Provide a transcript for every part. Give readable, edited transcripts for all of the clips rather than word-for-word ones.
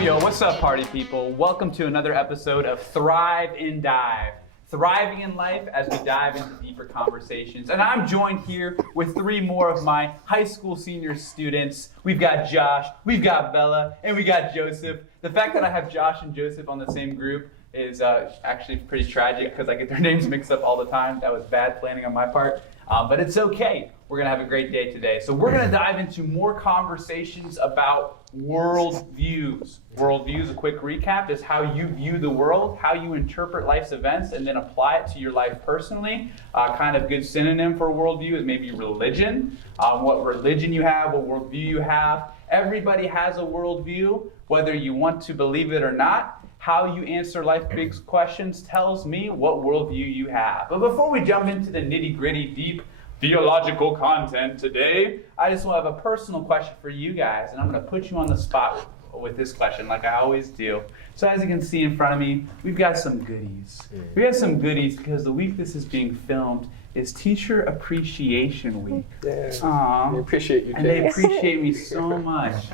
Yo, what's up, party people? Welcome to another episode of Thrive and Dive. Thriving in life as we dive into deeper conversations. And I'm joined here with three more of my high school senior students. We've got Josh, we've got Bella, and we got Joseph. The fact that I have Josh and Joseph on the same group is actually pretty tragic because I get their names mixed up all the time. That was bad planning on my part, but it's okay. We're gonna have a great day today. So we're gonna dive into more conversations about worldviews. Worldviews, a quick recap, is how you view the world, how you interpret life's events, and then apply it to your life personally. Kind of good synonym for worldview is maybe religion. What religion you have, what worldview you have. Everybody has a worldview, whether you want to believe it or not. How you answer life big questions tells me what worldview you have. But before we jump into the nitty-gritty, deep theological content today, I just want to have a personal question for you guys, and I'm going to put you on the spot with this question like I always do. So as you can see in front of me, we've got some goodies. We have some goodies because the week this is being filmed is Teacher Appreciation Week. Yeah. We appreciate you, James. And they appreciate me so much.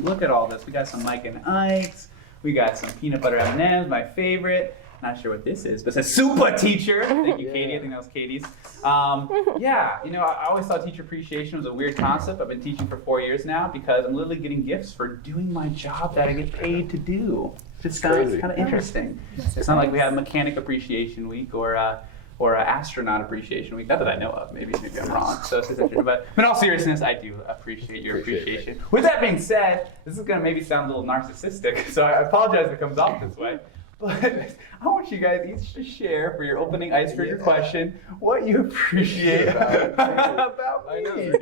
Look at all this. We got some Mike and Ike's. We got some peanut butter M&Ms, my favorite. Not sure what this is, but it says Super Teacher. Thank you, Katie. I think that was Katie's. Yeah, you know, I always thought teacher appreciation was a weird concept. I've been teaching for 4 years now because I'm literally getting gifts for doing my job that I get paid to do. It's kind of interesting. It's not like we have Mechanic Appreciation Week or Astronaut Appreciation Week. Not that I know of. Maybe I'm wrong. So it's interesting. But in all seriousness, I do appreciate your appreciation. With that being said, this is going to maybe sound a little narcissistic, so I apologize if it comes off this way. But I want you guys each to share for your opening icebreaker question what you appreciate about me.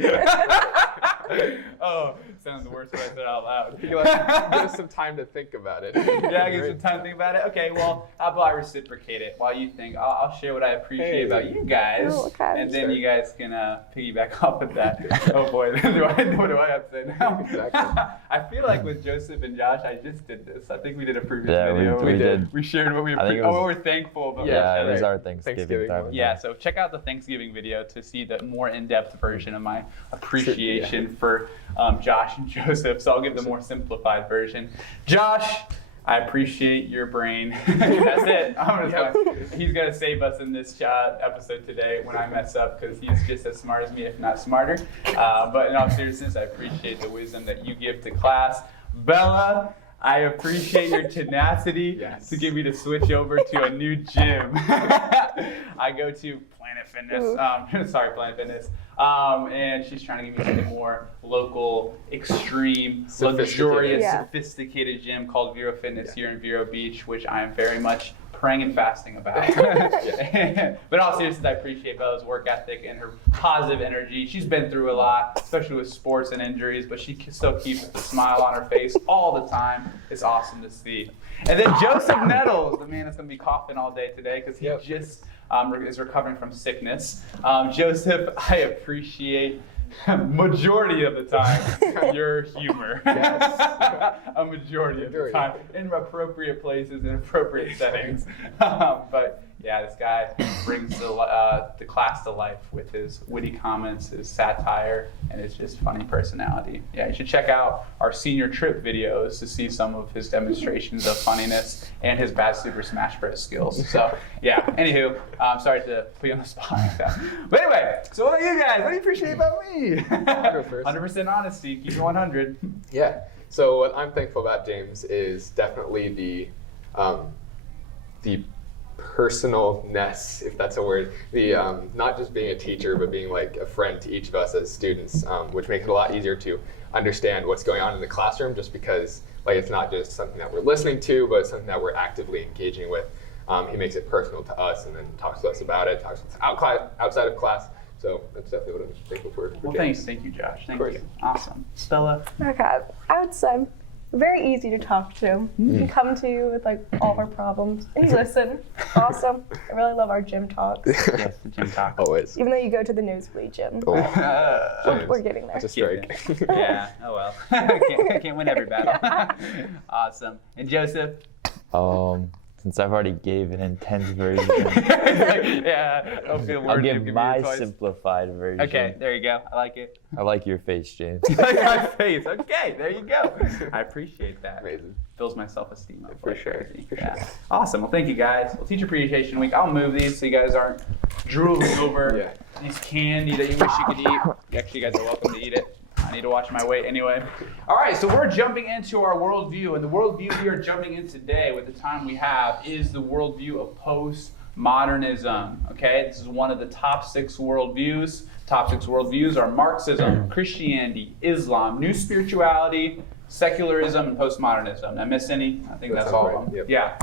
Oh, sounds the worst when I said it out loud. Give us some time to think about it. Yeah, give some time to think about it. Okay, well, how about I reciprocate it while you think? I'll share what I appreciate about you guys, and then you guys can piggyback off of that. Oh boy, what do I have to say now? Exactly. I feel like with Joseph and Josh, I just did this. I think we did a previous video. We did. We shared what we we're thankful about. Yeah, it was our Thanksgiving time. Yeah, so check out the Thanksgiving video to see the more in-depth version of my appreciation for Josh and Joseph. So I'll give the more simplified version. Josh, I appreciate your brain. That's it. He's going to save us in this episode today when I mess up because he's just as smart as me, if not smarter. But in all seriousness, I appreciate the wisdom that you give to class. Bella, I appreciate your tenacity to get me to switch over to a new gym. I go to Planet Fitness, Planet Fitness, and she's trying to give me something more local, extreme, luxurious, sophisticated gym called Vero Fitness here in Vero Beach, which I am very much praying and fasting about. But in all seriousness, I appreciate Bella's work ethic and her positive energy. She's been through a lot, especially with sports and injuries, but she still keeps a smile on her face all the time. It's awesome to see. And then Joseph Nettles, the man that's going to be coughing all day today because he just is recovering from sickness. Joseph, I appreciate majority of the time your humor. A majority of the time in appropriate places in appropriate settings. But yeah, this guy brings the class to life with his witty comments, his satire, and his just funny personality. Yeah, you should check out our senior trip videos to see some of his demonstrations of funniness and his bad Super Smash Bros. Skills. So yeah, anywho, I'm sorry to put you on the spot like that. But anyway, so what about you guys? What do you appreciate about me? 100% honesty, keep it 100. Yeah, so what I'm thankful about, James, is definitely the personalness, if that's a word, the not just being a teacher, but being like a friend to each of us as students, which makes it a lot easier to understand what's going on in the classroom, just because like it's not just something that we're listening to, but something that we're actively engaging with. He makes it personal to us and then talks to us about it, talks to us outside of class. So that's definitely what I'm thankful for. Well, thank you, Josh. Thank you. Awesome. Stella? Okay, I would say very easy to talk to. We can come to you with like all of our problems and you listen. Awesome. I really love our gym talks. Yes, the gym talk. Always. Even though you go to the nosebleed gym. We're getting there. It's a strike. Yeah, oh well. I can't win every battle. Awesome. And Joseph? since I've already gave an intense version, Yeah, I'll give my simplified version. Okay, there you go. I like it. I like your face, James. I like my face. Okay, there you go. I appreciate that. Amazing. Builds my self-esteem up. For like sure. crazy. For Yeah. sure. Awesome. Well, thank you guys. Well, Teacher Appreciation Week. I'll move these so you guys aren't drooling over these candy that you wish you could eat. Actually, you guys are welcome to eat it. I need to watch my weight anyway. All right, so we're jumping into our worldview, and the worldview we are jumping in today with the time we have is the worldview of postmodernism. Okay, this is one of the top 6 worldviews. Top 6 worldviews are Marxism, Christianity, Islam, New Spirituality, secularism, and postmodernism. Did I miss any? I think that's all of them. Yep. Yeah.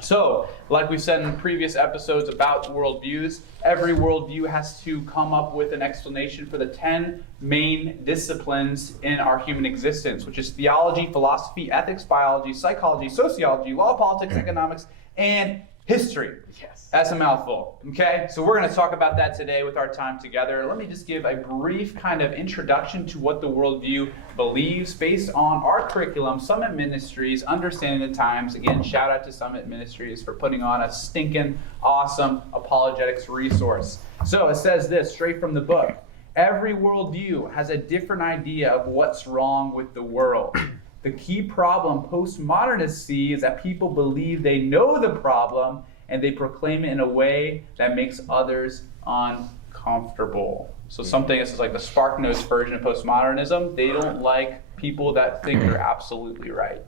So, like we said in previous episodes about worldviews, every worldview has to come up with an explanation for the 10 main disciplines in our human existence, which is theology, philosophy, ethics, biology, psychology, sociology, law, politics, economics, and history. Yes. That's a mouthful, okay? So we're going to talk about that today with our time together. Let me just give a brief kind of introduction to what the worldview believes based on our curriculum, Summit Ministries, Understanding the Times. Again, shout out to Summit Ministries for putting on a stinking awesome apologetics resource. So it says this straight from the book. Every worldview has a different idea of what's wrong with the world. The key problem postmodernists see is that people believe they know the problem and they proclaim it in a way that makes others uncomfortable. So something this is like the SparkNotes version of postmodernism. They don't like people that think they're absolutely right.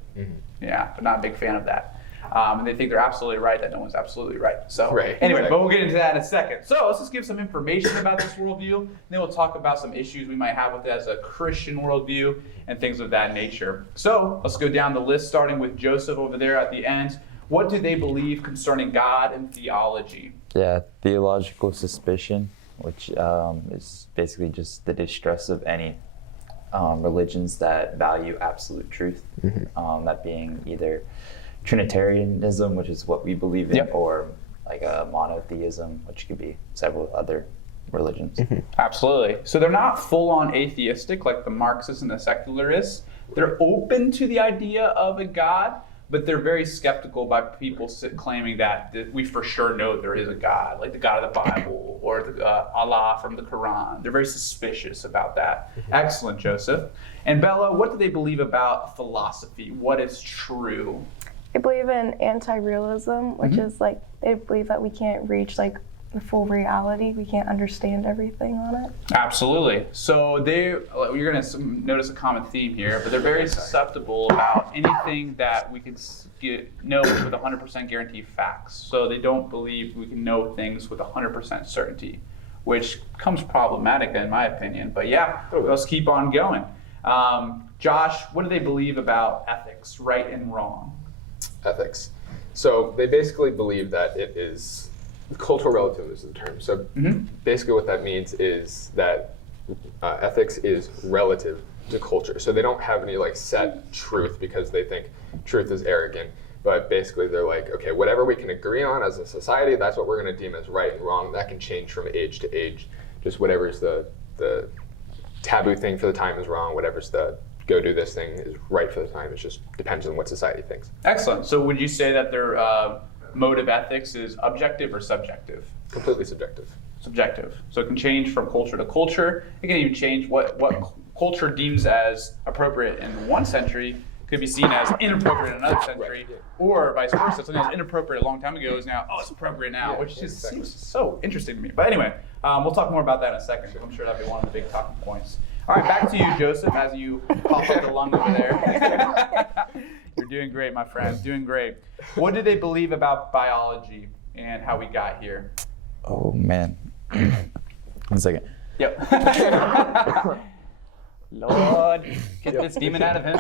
Yeah, they're not a big fan of that. And they think they're absolutely right that no one's absolutely right. So anyway, but we'll get into that in a second. So let's just give some information about this worldview. And then we'll talk about some issues we might have with it as a Christian worldview and things of that nature. So let's go down the list, starting with Joseph over there at the end. What do they believe concerning God and theology? Yeah, theological suspicion, which is basically just the distrust of any religions that value absolute truth. That being either Trinitarianism, which is what we believe in, or like a monotheism, which could be several other religions. Absolutely. So they're not full-on atheistic like the Marxists and the secularists. They're open to the idea of a God, but they're very skeptical by people claiming that we for sure know there is a God, like the God of the Bible or Allah from the Quran. They're very suspicious about that. Excellent, Joseph. And Bella, what do they believe about philosophy? What is true? I believe in anti-realism, which is like they believe that we can't reach like the full reality. We can't understand everything on it. Absolutely. So you're going to notice a common theme here, but they're very susceptible about anything that we could know with 100% guaranteed facts. So they don't believe we can know things with 100% certainty, which becomes problematic in my opinion. But yeah, let's keep on going. Josh, what do they believe about ethics, right and wrong? Ethics. So they basically believe that it is cultural relativism is the term. So basically what that means is that ethics is relative to culture. So they don't have any like set truth because they think truth is arrogant. But basically they're like, okay, whatever we can agree on as a society, that's what we're going to deem as right and wrong. That can change from age to age. Just whatever's the taboo thing for the time is wrong. Whatever's the go do this thing is right for the time. It just depends on what society thinks. Excellent. So would you say that their mode of ethics is objective or subjective? Completely subjective. Subjective. So it can change from culture to culture. It can even change what culture deems as appropriate in one century could be seen as inappropriate in another century, or vice versa. Something that was inappropriate a long time ago is now, it's appropriate now, which just seems so interesting to me. But anyway, we'll talk more about that in a second. I'm sure that'll be one of the big talking points. All right, back to you, Joseph, as you pop up the lung over there. You're doing great, my friend, doing great. What do they believe about biology and how we got here? Oh, man. 1 second. Yep. Lord, get this demon out of him.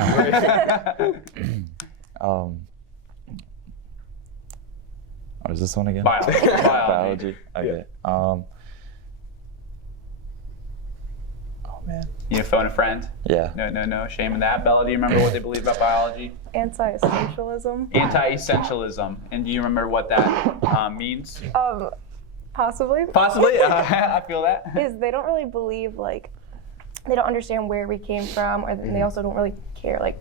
What is this one again? Biology. Okay. Man. You know, phone a friend? Yeah. No shame in that. Bella, do you remember what they believe about biology? Anti-essentialism. Anti-essentialism. And do you remember what that means? Possibly. Possibly? I feel that. Is they don't really believe, like, they don't understand where we came from, or they also don't really care, like,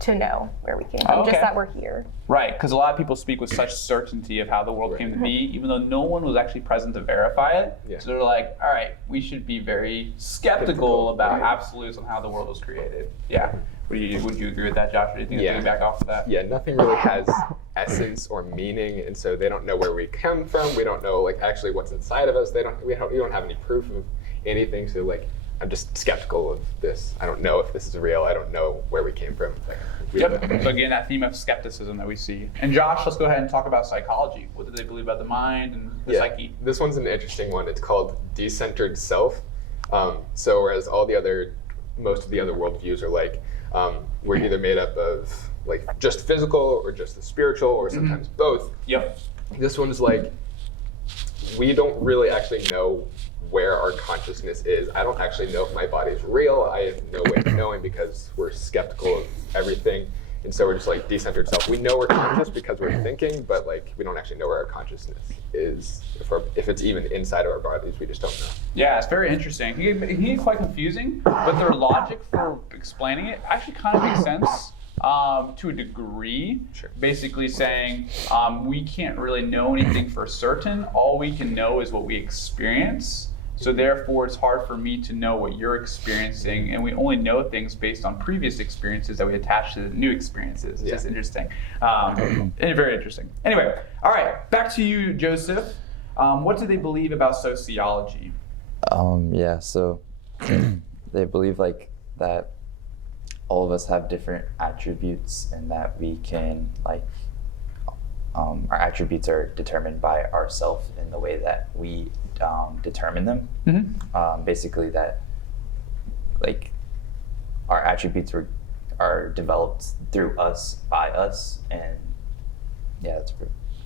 to know where we came from, Okay. just that we're here. Right, because a lot of people speak with such certainty of how the world came to be, even though no one was actually present to verify it. Yeah. So they're like, all right, we should be very skeptical about absolutes on how the world was created. Yeah. Would you agree with that, Josh? Or do you think Yeah. it's back off of that? Yeah, nothing really has essence or meaning, and so they don't know where we come from. We don't know like actually what's inside of us. We don't have any proof of anything. So like, I'm just skeptical of this. I don't know if this is real. I don't know where we came from. Like, we don't know. Yep. So again, that theme of skepticism that we see. And Josh, let's go ahead and talk about psychology. What do they believe about the mind and the psyche? This one's an interesting one. It's called decentered self. So whereas most of the other worldviews are like, we're either made up of like just physical or just the spiritual or sometimes both. Yep. This one's like, we don't really actually know where our consciousness is. I don't actually know if my body is real. I have no way of knowing because we're skeptical of everything. And so we're just like decentered self. We know we're conscious because we're thinking, but like we don't actually know where our consciousness is. If it's even inside of our bodies, we just don't know. Yeah, it's very interesting. It can get quite confusing, but their logic for explaining it actually kind of makes sense to a degree. Sure. Basically saying we can't really know anything for certain. All we can know is what we experience. So therefore, it's hard for me to know what you're experiencing, and we only know things based on previous experiences that we attach to the new experiences. It's just interesting. And very interesting. Anyway, all right, back to you, Joseph. What do they believe about sociology? Yeah, so they believe like that all of us have different attributes and that we can like our attributes are determined by ourselves in the way that we determine them. Mm-hmm. Basically that like our attributes are developed through us, by us, and yeah, that's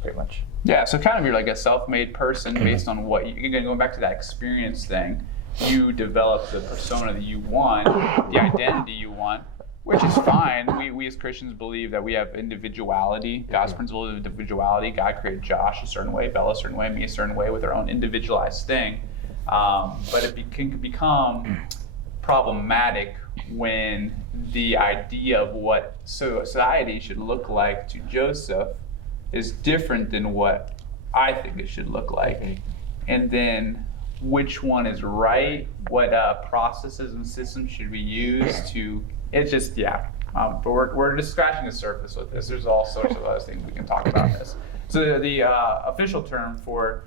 pretty much. Yeah, so kind of you're like a self-made person based on what you, again, going back to that experience thing, you develop the persona that you want, the identity you want, which is fine. We as Christians believe that we have individuality, God's principle of individuality. God created Josh a certain way, Bella a certain way, me a certain way with our own individualized thing. But it can become problematic when the idea of what society should look like to Joseph is different than what I think it should look like. And then which one is right, what processes and systems should we use to, it's just, but we're just scratching the surface with this. There's all sorts of other things we can talk about this. So the official term for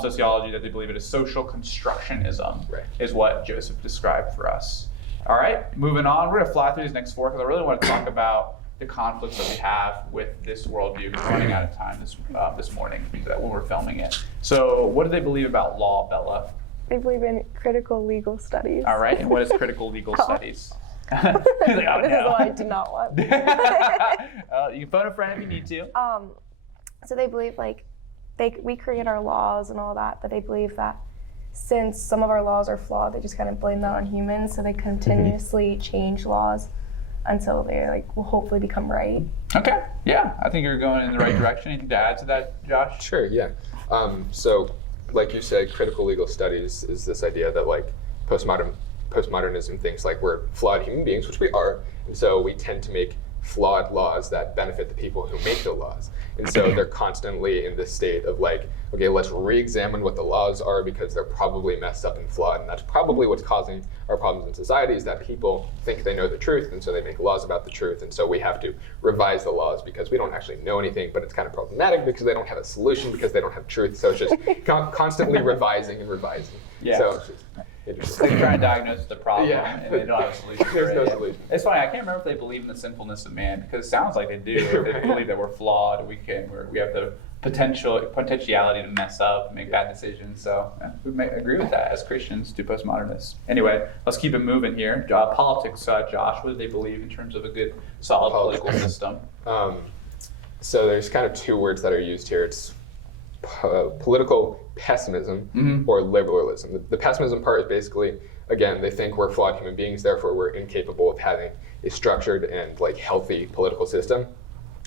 sociology that they believe it is social constructionism, is what Joseph described for us. All right, moving on. We're gonna fly through these next four because I really want to talk about the conflicts that we have with this worldview. We're running out of time this morning when we're filming it. So what do they believe about law, Bella? They believe in critical legal studies. All right, and what is critical legal studies? He's like, This is what I do not want. You can phone a friend if you need to. So they believe like we create our laws and all that, but they believe that since some of our laws are flawed, they just kind of blame that on humans. So they continuously change laws until they like will hopefully become right. Okay, yeah, I think you're going in the right direction. Anything to add to that, Josh? Sure, yeah. So, like you said, critical legal studies is this idea that like postmodernism thinks like we're flawed human beings, which we are, and so we tend to make flawed laws that benefit the people who make the laws. And so they're constantly in this state of like, okay, let's re-examine what the laws are because they're probably messed up and flawed. And that's probably what's causing our problems in society is that people think they know the truth, and so they make laws about the truth. And so we have to revise the laws because we don't actually know anything, but it's kind of problematic because they don't have a solution because they don't have truth. So it's just constantly revising and revising. Yeah. So it's just interesting. They try and diagnose the problem, Yeah. and they don't have a solution for There's it. no Yeah. solution. It's funny. I can't remember if they believe in the sinfulness of man because it sounds like they do. They believe that we're flawed. We have the potentiality to mess up, make bad decisions. So we may agree with that as Christians to postmodernists. Anyway, let's keep it moving here. Politics, Josh. What do they believe in terms of a good, solid political system? So there's kind of two words that are used here. It's political pessimism or liberalism. The pessimism part is basically, again, they think we're flawed human beings, therefore we're incapable of having a structured and like healthy political system.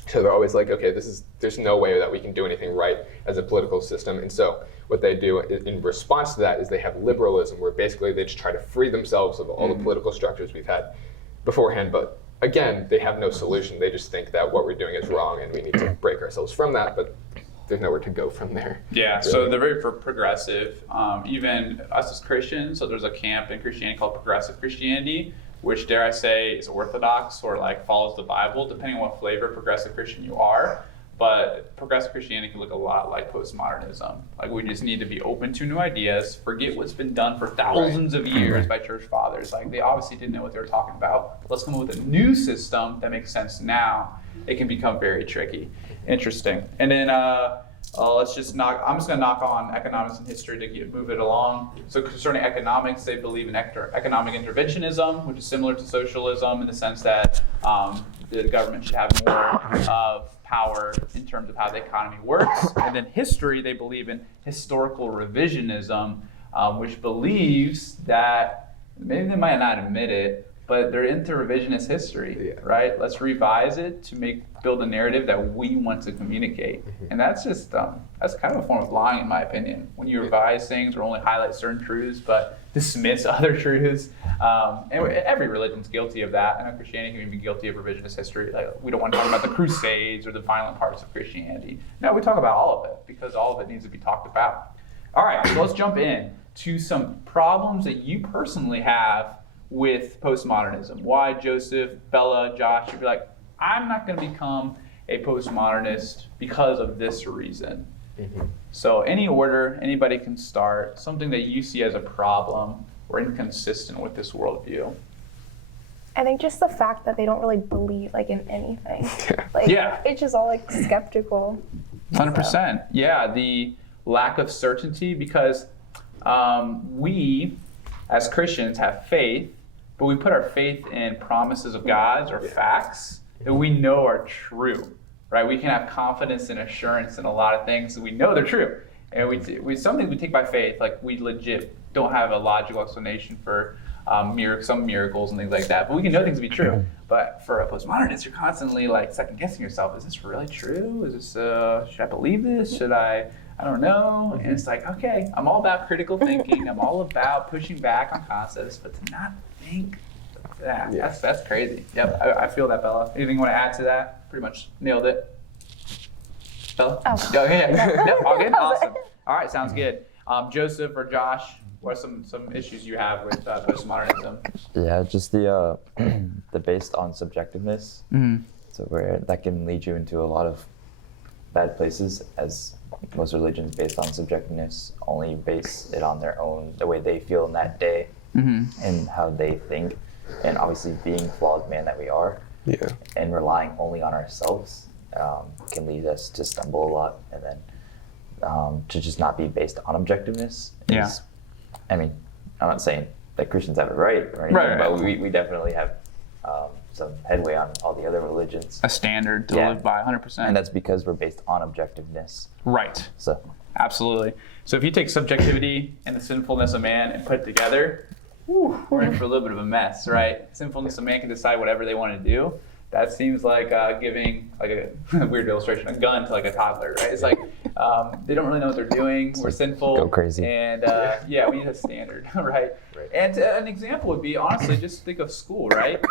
So they're always like, okay, there's no way that we can do anything right as a political system. And so what they do in response to that is they have liberalism, where basically they just try to free themselves of all the political structures we've had beforehand. But again, they have no solution. They just think that what we're doing is wrong and we need to break ourselves from that, but there's nowhere to go from there. Yeah, really. so they're very progressive. Even us as Christians, so there's a camp in Christianity called Progressive Christianity, which, dare I say, is orthodox or like follows the Bible, depending on what flavor progressive Christian you are. But progressive Christianity can look a lot like postmodernism. Like, we just need to be open to new ideas, forget what's been done for thousands of years by church fathers. Like, they obviously didn't know what they were talking about. Let's come up with a new system that makes sense now. It can become very tricky. Interesting. And then I'm just gonna knock on economics and history to move it along. So concerning economics, they believe in economic interventionism, which is similar to socialism in the sense that the government should have more of power in terms of how the economy works. And then history, they believe in historical revisionism, which believes that, maybe they might not admit it, but they're into revisionist history, right? Let's revise it to build a narrative that we want to communicate. And that's just, that's kind of a form of lying, in my opinion. When you revise things or only highlight certain truths, but dismiss other truths. And every religion's guilty of that. I know Christianity can even be guilty of revisionist history. Like, we don't want to talk about the Crusades or the violent parts of Christianity. No, we talk about all of it because all of it needs to be talked about. All right, so let's jump in to some problems that you personally have with postmodernism. Why Joseph, Bella, Josh, you'd be like, I'm not going to become a postmodernist because of this reason. So any order, anybody can start. Something that you see as a problem or inconsistent with this worldview. I think just the fact that they don't really believe like in anything. Like, Yeah. it's just all like skeptical. 100%. Yeah, the lack of certainty, because we as Christians have faith, but we put our faith in promises of God or facts that we know are true, right? We can have confidence and assurance in a lot of things that we know they're true. And we some things we take by faith, like we legit don't have a logical explanation for some miracles and things like that, but we can know things to be true. But for a postmodernist, you're constantly like second guessing yourself. Is this really true? Is this, should I believe this? Should I don't know. And it's like, okay, I'm all about critical thinking. I'm all about pushing back on concepts, but to not think, that's crazy. Yep, I feel that, Bella. Anything you want to add to that? Pretty much nailed it. Bella? Oh. Yeah. No, all good? Awesome. All right, sounds good. Joseph or Josh, what are some issues you have with postmodernism? Yeah, just the based on subjectiveness. So where that can lead you into a lot of bad places, as most religions based on subjectiveness only base it on their own, the way they feel in that day and how they think. And obviously being flawed man that we are and relying only on ourselves can lead us to stumble a lot, and then to just not be based on objectiveness. I mean, I'm not saying that Christians have it right or anything, but we definitely have some headway on all the other religions. A standard to live by, 100%. And that's because we're based on objectiveness. Right. So. Absolutely. So if you take subjectivity and the sinfulness of man and put it together, we're in for a little bit of a mess, right? Sinfulness of man can decide whatever they want to do. That seems like giving, like a weird illustration, a gun to like a toddler, right? It's like they don't really know what they're doing. We're sinful. Go crazy. And we need a standard, right? And an example would be, honestly, just think of school, right?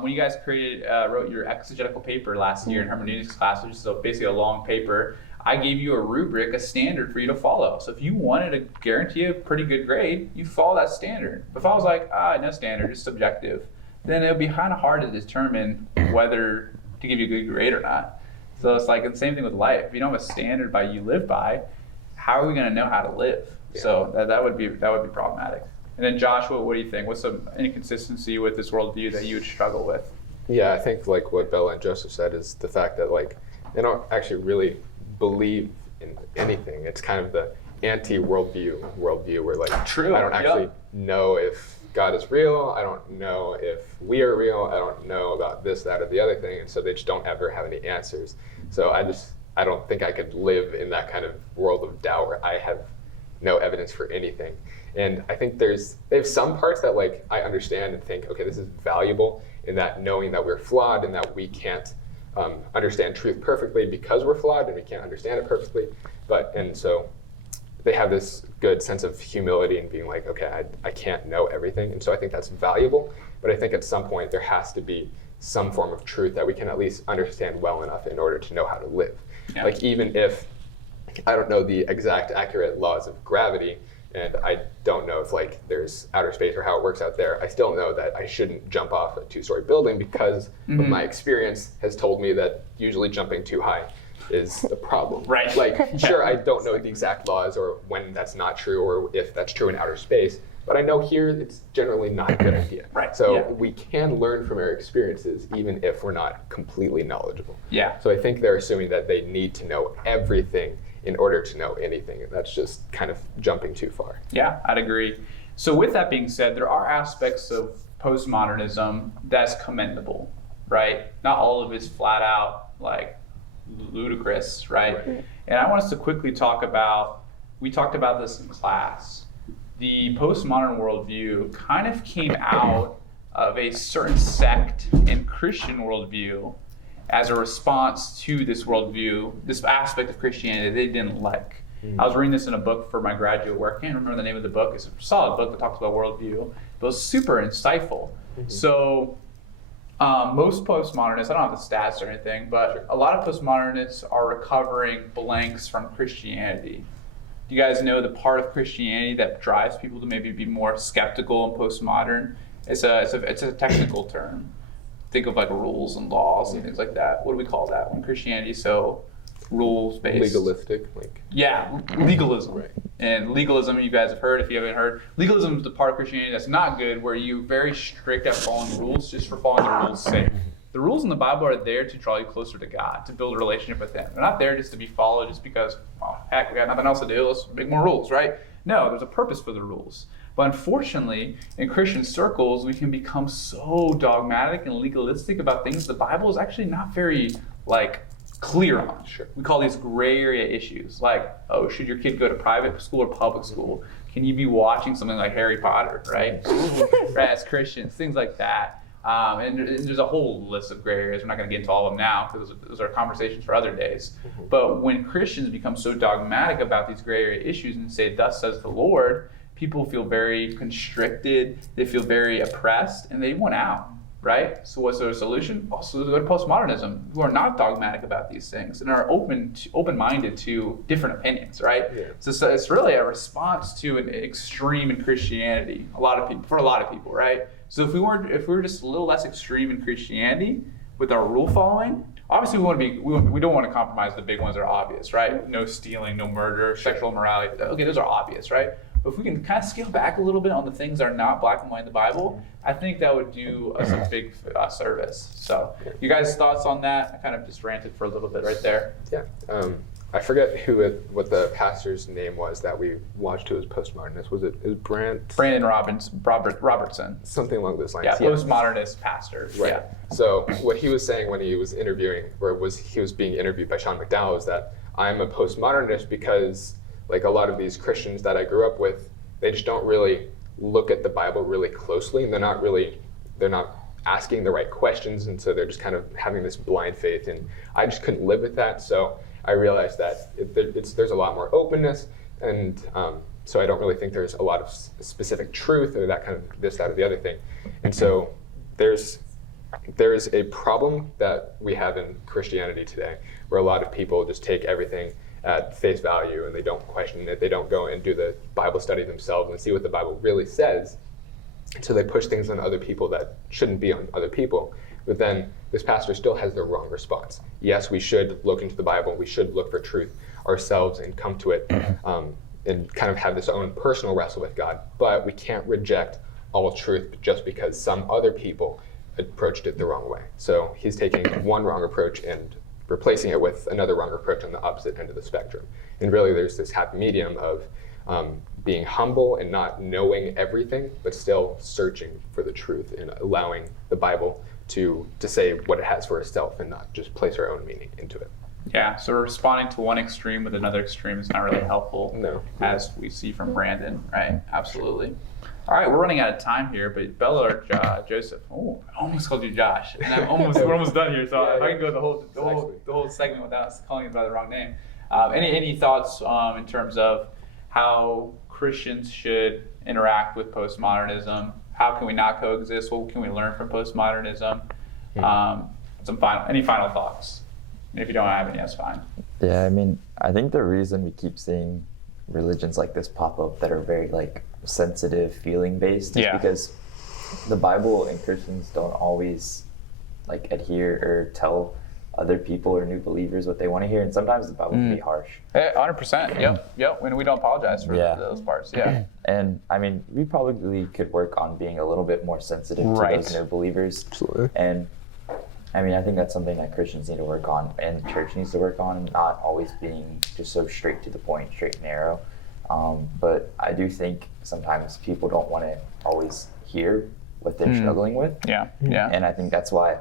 When you guys wrote your exegetical paper last year in hermeneutics class, which is basically a long paper, I gave you a rubric, a standard for you to follow. So if you wanted to guarantee a pretty good grade, you follow that standard. If I was like, no standard, it's subjective, then it would be kind of hard to determine whether to give you a good grade or not. So it's like the same thing with life. If you don't have a standard you live by, how are we going to know how to live? So that would be problematic. And then Josh, what do you think? What's some inconsistency with this worldview that you would struggle with? Yeah, I think like what Bella and Joseph said is the fact that like they don't actually really believe in anything. It's kind of the anti-worldview where like I don't actually know if God is real. I don't know if we are real. I don't know about this, that, or the other thing. And so they just don't ever have any answers. So I don't think I could live in that kind of world of doubt where I have no evidence for anything. And I think they have some parts that like I understand and think, okay, this is valuable in that knowing that we're flawed and that we can't understand truth perfectly because we're flawed and we can't understand it perfectly. And so they have this good sense of humility and being like, okay, I can't know everything. And so I think that's valuable. But I think at some point there has to be some form of truth that we can at least understand well enough in order to know how to live. Yeah. Like even if I don't know the exact accurate laws of gravity, and I don't know if like there's outer space or how it works out there, I still know that I shouldn't jump off a 2-story building because of my experience has told me that usually jumping too high is a problem. Right. Like, sure, I don't know the exact laws or when that's not true or if that's true in outer space, but I know here it's generally not a good idea. Right. So Yeah. we can learn from our experiences even if we're not completely knowledgeable. Yeah. So I think they're assuming that they need to know everything in order to know anything, and that's just kind of jumping too far. Yeah, I'd agree. So with that being said, there are aspects of postmodernism that's commendable, right? Not all of it's flat out like ludicrous, right? And I want us to quickly talk about, we talked about this in class. The postmodern worldview kind of came out of a certain sect in Christian worldview as a response to this worldview, this aspect of Christianity they didn't like. I was reading this in a book for my graduate work. I can't remember the name of the book. It's a solid book that talks about worldview. But it was super insightful. So most postmodernists, I don't have the stats or anything, but a lot of postmodernists are recovering blanks from Christianity. Do you guys know the part of Christianity that drives people to maybe be more skeptical and postmodern? It's a technical term. Think of like rules and laws and things like that. What do we call that when Christianity is so rules-based? Legalistic, like. Yeah, legalism. Right. And legalism, you guys have heard, if you haven't heard, legalism is the part of Christianity that's not good, where you're very strict at following rules just for following the rules' sake. The rules in the Bible are there to draw you closer to God, to build a relationship with Him. They're not there just to be followed just because, well, heck, we got nothing else to do, let's make more rules, right? No, there's a purpose for the rules. But unfortunately, in Christian circles, we can become so dogmatic and legalistic about things the Bible is actually not very, clear on. Sure. We call these gray area issues, like, oh, should your kid go to private school or public school? Can you be watching something like Harry Potter, right? Right, as Christians, things like that. And there's a whole list of gray areas. We're not going to get into all of them now because those are conversations for other days. But when Christians become so dogmatic about these gray area issues and say, thus says the Lord, people feel very constricted, they feel very oppressed, and they want out, right? So what's their solution? Also go to postmodernism, who are not dogmatic about these things and are open-minded to different opinions, right? Yeah. So it's really a response to an extreme in Christianity, for a lot of people, right? So if we were just a little less extreme in Christianity with our rule following, obviously we don't want to compromise the big ones that are obvious, right? No stealing, no murder, sexual immorality. Okay, those are obvious, right? But if we can kind of scale back a little bit on the things that are not black and white in the Bible, I think that would do us a big service. So you guys' thoughts on that? I kind of just ranted for a little bit right there. Yeah. I forget what the pastor's name was that we watched who was postmodernist. Was it Brandon Robertson. Something along those lines. Yeah, postmodernist pastor. Right. Yeah. So what he was saying when he was he was being interviewed by Sean McDowell was that I'm a postmodernist because like a lot of these Christians that I grew up with, they just don't really look at the Bible really closely, and they're not asking the right questions, and so they're just kind of having this blind faith, and I just couldn't live with that. So I realized that there's a lot more openness, and so I don't really think there's a lot of specific truth or that kind of this, that, or the other thing. And so there's a problem that we have in Christianity today, where a lot of people just take everything at face value and they don't question it. They don't go and do the Bible study themselves and see what the Bible really says. So they push things on other people that shouldn't be on other people. But then this pastor still has the wrong response. Yes, we should look into the Bible. We should look for truth ourselves and come to it and kind of have this own personal wrestle with God. But we can't reject all truth just because some other people approached it the wrong way. So he's taking one wrong approach and replacing it with another wrong approach on the opposite end of the spectrum. And really there's this happy medium of being humble and not knowing everything, but still searching for the truth and allowing the Bible to say what it has for itself and not just place our own meaning into it. Yeah, so responding to one extreme with another extreme is not really helpful. No. As we see from Brandon, right? Absolutely. All right, we're running out of time here, but Bella or Joseph, I almost called you Josh, and we're almost done here, so if I can go the whole segment without calling you by the wrong name. Any thoughts in terms of how Christians should interact with postmodernism? How can we not coexist? What can we learn from postmodernism? Any final thoughts? If you don't have any, that's fine. Yeah, I mean, I think the reason we keep seeing religions like this pop up that are very like sensitive, feeling based is because the Bible and Christians don't always like adhere or tell other people or new believers what they want to hear, and sometimes the Bible can be harsh. 100%. Yep. When we don't apologize for those parts. Yeah. And I mean, we probably could work on being a little bit more sensitive to those new believers. Absolutely. And I mean, I think that's something that Christians need to work on, and the church needs to work on, not always being just so straight to the point, straight and narrow. But I do think sometimes people don't want to always hear what they're struggling with. Yeah. And I think that's why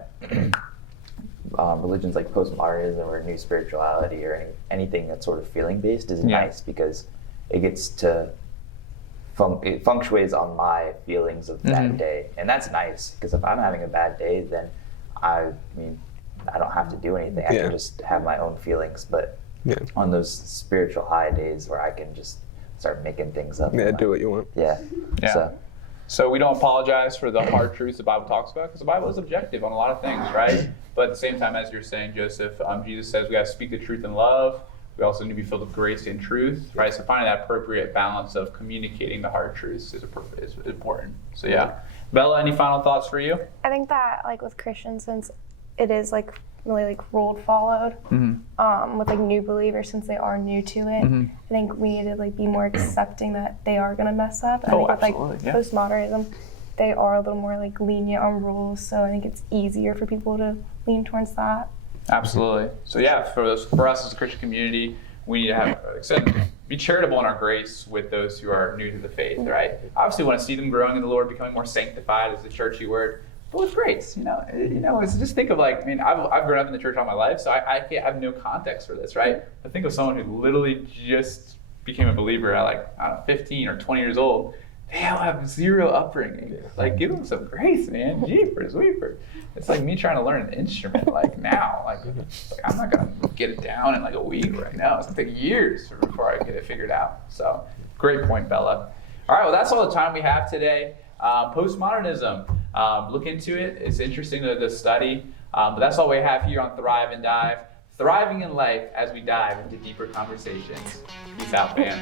religions like postmodernism or new spirituality or anything that's sort of feeling based is nice, because it gets to it punctuates on my feelings of that day, and that's nice, because if I'm having a bad day, then I mean, I don't have to do anything. I can just have my own feelings. But on those spiritual high days where I can just start making things up. Yeah, do what you want. Yeah. So we don't apologize for the hard truths the Bible talks about, because the Bible is objective on a lot of things, right? But at the same time, as you're saying, Joseph, Jesus says we got to speak the truth in love. We also need to be filled with grace and truth, right? So finding that appropriate balance of communicating the hard truths is important. So Bella, any final thoughts for you? I think that like with Christians, since it is like really like ruled followed, with like new believers, since they are new to it, I think we need to like be more accepting that they are gonna mess up. I think with like postmodernism, they are a little more like lenient on rules, so I think it's easier for people to lean towards that. Absolutely. So for us as a Christian community, we need to have, like I said, be charitable in our grace with those who are new to the faith, right? Obviously, we want to see them growing in the Lord, becoming more sanctified, as the churchy word. But with grace, it's just think of like, I mean, I've grown up in the church all my life, so I have no context for this, right? But think of someone who literally just became a believer at like, I don't know, 15 or 20 years old. They all have zero upbringing. Like, give them some grace, man. Jeepers, weepers. It's like me trying to learn an instrument like now. Like I'm not gonna get it down in like a week right now. It's gonna take years before I get it figured out. So great point, Bella. All right, well, that's all the time we have today. Postmodernism, look into it. It's interesting to study. But that's all we have here on Thrive and Dive. Thriving in life as we dive into deeper conversations. Peace out, fam.